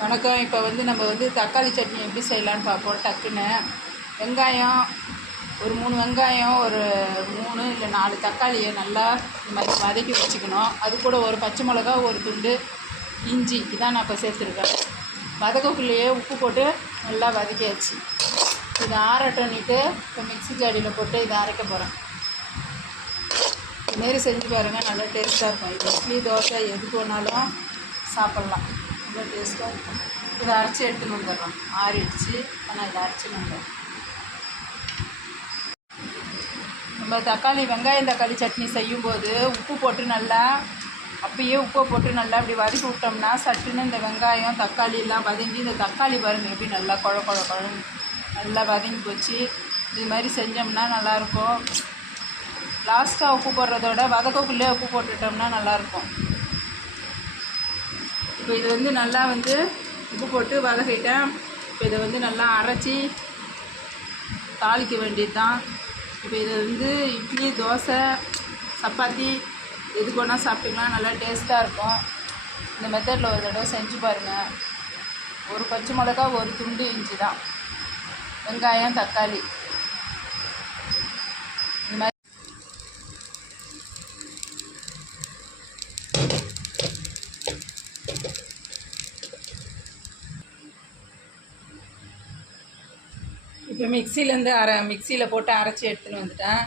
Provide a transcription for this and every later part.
வணக்கம். இப்போ நம்ம தக்காளி சட்னி எப்படி செய்யலான்னு பார்ப்போம். டக்குன்னு வெங்காயம் ஒரு 3 வெங்காயம், ஒரு 3 இல்லை 4 தக்காளியை நல்லா இந்த மாதிரி வதக்கி வச்சுக்கணும். அது கூட ஒரு பச்சை மிளகா, ஒரு துண்டு இஞ்சி, இதான் நான் இப்போ சேர்த்துருக்கேன். வதக்கக்குள்ளேயே உப்பு போட்டு நல்லா வதக்கியாச்சு. இதை ஆறட்டன்னிட்டு இப்போ மிக்ஸி ஜாடியில் போட்டு இதை அரைக்க போகிறேன். இதுமாரி செஞ்சு பாருங்கள், நல்லா டேஸ்ட்டாக இருக்கும். இது இட்லி, தோசை எதுக்கு வேணாலும் சாப்பிட்லாம். ரொம்ப டேஸ்ட்டாக இருக்கும். இதை அரைச்சி எடுத்துன்னு வந்துடுறோம். ஆறிடுச்சு. ஆனால் இதை அரைச்சின்னு வந்துடுறோம். நம்ம வெங்காயம் தக்காளி சட்னி செய்யும்போது உப்பு போட்டு நல்லா அப்பயே உப்பை போட்டு நல்லா அப்படி வதக்கி விட்டோம்னா சட்டுன்னு இந்த வெங்காயம் தக்காளியெல்லாம் வதங்கி, இந்த தக்காளி பாருங்கள் எப்படி நல்லா குழம்பு நல்லா வதங்கி போச்சு. இது மாதிரி செஞ்சோம்னா நல்லாயிருக்கும். லாஸ்ட்டாக உப்பு போடுறதோட வதக்கக்குள்ளே உப்பு போட்டுட்டோம்னா நல்லாயிருக்கும். இப்போ இது நல்லா உப்பு போட்டு வதக்கிட்டேன். இப்போ இதை நல்லா அரைச்சி தாளிக்க வேண்டியது தான். இப்போ இதை இட்லி, தோசை, சப்பாத்தி எதுக்கு வேணால் சாப்பிட்டுக்கலாம். நல்லா டேஸ்ட்டாக இருக்கும். இந்த மெத்தடில் ஒரு தடவை செஞ்சு பாருங்கள். ஒரு பச்சை மிளகா, ஒரு துண்டு இஞ்சி தான், வெங்காயம், தக்காளி இந்த மாதிரி. இப்போ மிக்சியில் போட்டு அரைச்சி எடுத்துன்னு வந்துட்டேன்.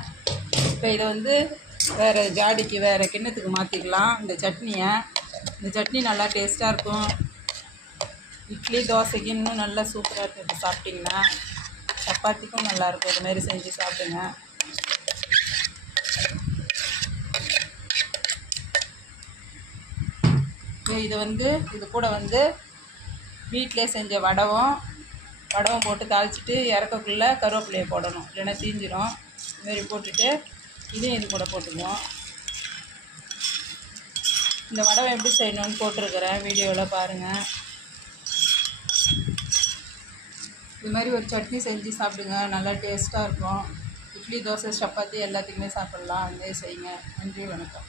இப்போ இதை வேறு ஜாடிக்கு, வேறு கிண்ணத்துக்கு மாற்றிக்கலாம். இந்த சட்னியை, இந்த சட்னி நல்லா டேஸ்ட்டாக இருக்கும். இட்லி, தோசைக்கு இன்னும் நல்லா சூப்பராக இருக்கும். இப்போ சாப்பிட்டிங்கன்னா சப்பாத்திக்கும் நல்லாயிருக்கும். இதுமாரி செஞ்சு சாப்பிடுங்க. இதை இது கூட வீட்டிலே செஞ்ச வடகம் போட்டு தாளிச்சிட்டு இறக்கக்குள்ளே கருவேப்பிலையை போடணும், இல்லைன்னா தீஞ்சிடும். இதுமாரி போட்டுட்டு இதையும் இது கூட போட்டுக்குவோம். இந்த வடகம் எப்படி செய்யணும்னு போட்டிருக்கிறேன், வீடியோவில் பாருங்கள். இது மாதிரி ஒரு சட்னி செஞ்சு சாப்பிடுங்க, நல்லா டேஸ்ட்டாக இருக்கும். இட்லி, தோசை, சப்பாத்தி எல்லாத்துக்குமே சாப்பிட்லாம். அதுமாரி செய்யுங்க. நன்றி, வணக்கம்.